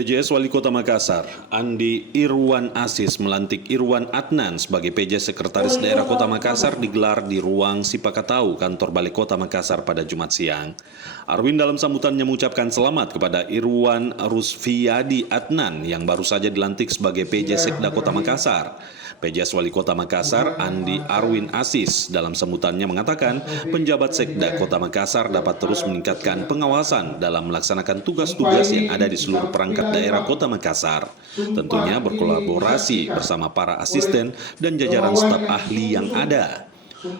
PJS Wali Kota Makassar, Andi Irwan Asis melantik Irwan Adnan sebagai PJ Sekretaris Daerah Kota Makassar digelar di ruang Sipakatau, kantor Balai Kota Makassar pada Jumat siang. Arwin dalam sambutannya mengucapkan selamat kepada Irwan Rusfiadi Adnan yang baru saja dilantik sebagai PJ Sekda Kota Makassar. PJS Wali Kota Makassar, Andi Arwin Asis, dalam sambutannya mengatakan penjabat Sekda Kota Makassar dapat terus meningkatkan pengawasan dalam melaksanakan tugas-tugas yang ada di seluruh perangkat daerah Kota Makassar. Tentunya berkolaborasi bersama para asisten dan jajaran staf ahli yang ada.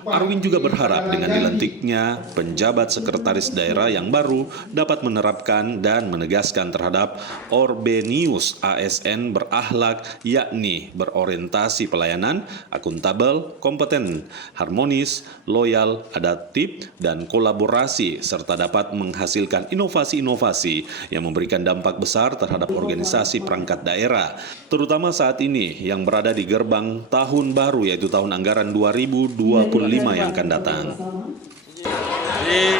Arwin juga berharap dengan dilantiknya penjabat sekretaris daerah yang baru dapat menerapkan dan menegaskan terhadap Orbenius ASN berakhlak, yakni berorientasi pelayanan, akuntabel, kompeten, harmonis, loyal, adaptif, dan kolaborasi, serta dapat menghasilkan inovasi-inovasi yang memberikan dampak besar terhadap organisasi perangkat daerah, terutama saat ini yang berada di gerbang tahun baru, yaitu tahun anggaran 2025 yang akan datang. Jadi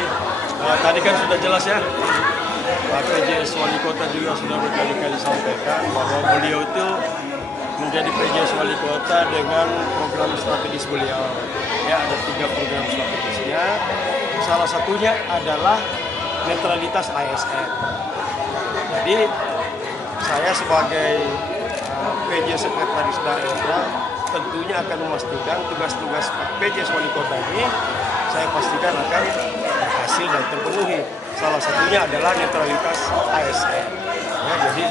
tadi kan sudah jelas ya, Pak PJS Wali Kota juga sudah berkali-kali sampaikan bahwa beliau itu menjadi PJS Wali Kota dengan program strategis beliau. Ya, ada 3 program strategisnya. Salah satunya adalah netralitas ASN. Jadi saya sebagai PJ Sekretaris Daerah tentunya akan memastikan tugas-tugas PJS Wali Kota ini saya pastikan akan berhasil dan terpenuhi. Salah satunya adalah netralitas ASN. Ya, jadi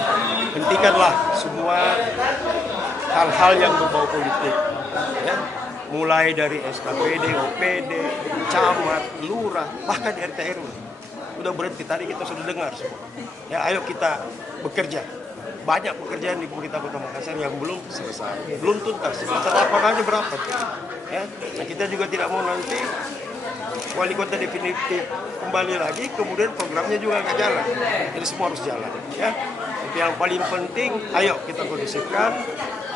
hentikanlah semua hal-hal yang berbau politik. Ya, mulai dari SKPD, OPD, camat, lurah, bahkan RT RW. Sudah berhenti, tadi kita sudah dengar semua. Ya, ayo kita bekerja. Banyak pekerjaan di pemerintah Kota Makassar yang belum selesai, belum tuntas. Masa lapangannya berapa? Ya, nah kita juga tidak mau nanti wali kota definitif kembali lagi, kemudian programnya juga nggak jalan. Jadi semua harus jalan. Ya, tapi yang paling penting, ayo kita kondisikan,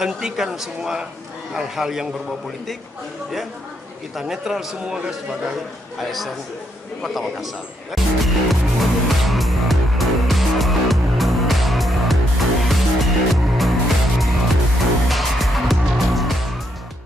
hentikan semua hal-hal yang berbau politik. Ya, kita netral semua guys sebagai ASN Kota Makassar. Ya.